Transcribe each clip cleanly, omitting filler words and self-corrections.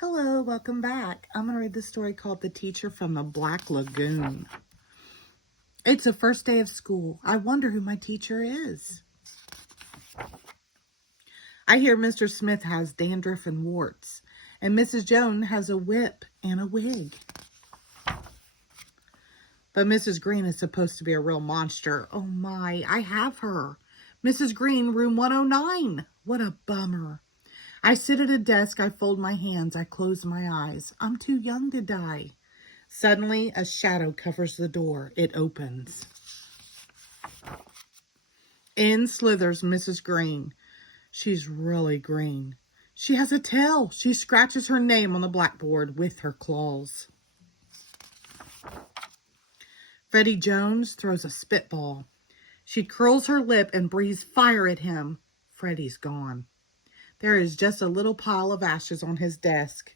Hello, welcome back. I'm going to read the story called The Teacher from the Black Lagoon. It's the first day of school. I wonder who my teacher is. I hear Mr. Smith has dandruff and warts, and Mrs. Jones has a whip and a wig. But Mrs. Green is supposed to be a real monster. Oh my, I have her. Mrs. Green, room 109. What a bummer. I sit at a desk, I fold my hands, I close my eyes. I'm too young to die. Suddenly, a shadow covers the door. It opens. In slithers Mrs. Green. She's really green. She has a tail. She scratches her name on the blackboard with her claws. Freddie Jones throws a spitball. She curls her lip and breathes fire at him. Freddie's gone. There is just a little pile of ashes on his desk.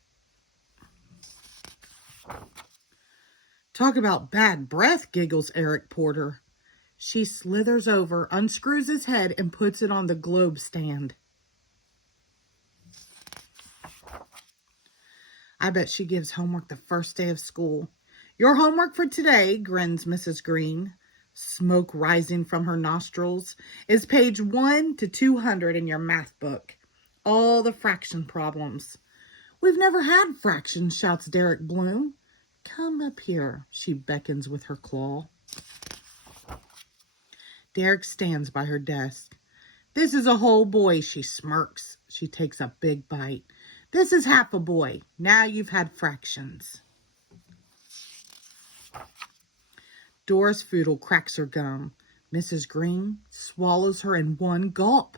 Talk about bad breath, giggles Eric Porter. She slithers over, unscrews his head, and puts it on the globe stand. I bet she gives homework the first day of school. Your homework for today, grins Mrs. Green, smoke rising from her nostrils, is page 1 to 200 in your math book. All the fraction problems. We've never had fractions, shouts Derek Bloom. Come up here, she beckons with her claw. Derek stands by her desk. This is a whole boy, she smirks. She takes a big bite. This is half a boy. Now you've had fractions. Doris Foodle cracks her gum. Mrs. Green swallows her in one gulp.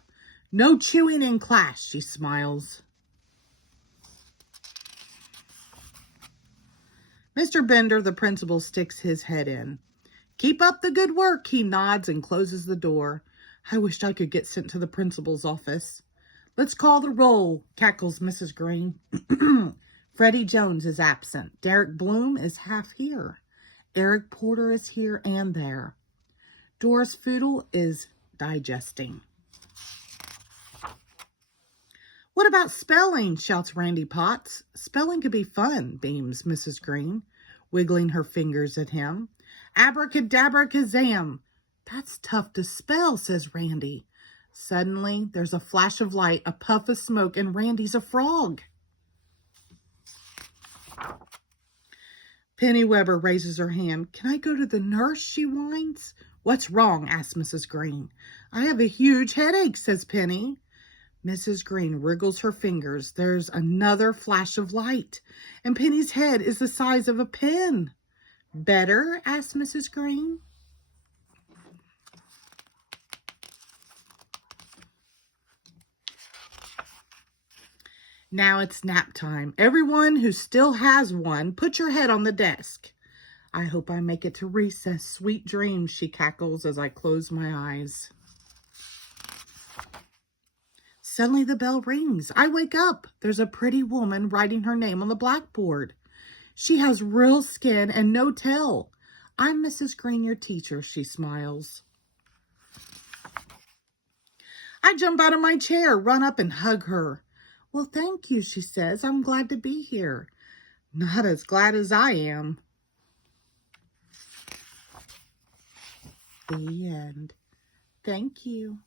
No chewing in class, she smiles. Mr. Bender, the principal, sticks his head in. Keep up the good work, he nods and closes the door. I wished I could get sent to the principal's office. Let's call the roll, cackles Mrs. Green. Freddie Jones is absent. Derek Bloom is half here. Eric Porter is here and there. Doris Foodle is digesting. What about spelling? Shouts Randy Potts. Spelling could be fun, beams Mrs. Green, wiggling her fingers at him. Abracadabra kazam. That's tough to spell, says Randy. Suddenly, there's a flash of light, a puff of smoke, and Randy's a frog. Penny Weber raises her hand. Can I go to the nurse? She whines. What's wrong? asks Mrs. Green. I have a huge headache, says Penny. Mrs. Green wriggles her fingers. There's another flash of light, and Penny's head is the size of a pin. Better? asks Mrs. Green. Now it's nap time. Everyone who still has one, put your head on the desk. I hope I make it to recess. Sweet dreams, she cackles as I close my eyes. Suddenly the bell rings. I wake up. There's a pretty woman writing her name on the blackboard. She has real skin and no tail. I'm Mrs. Green, your teacher, she smiles. I jump out of my chair, run up and hug her. Well, thank you, she says. I'm glad to be here. Not as glad as I am. The end. Thank you.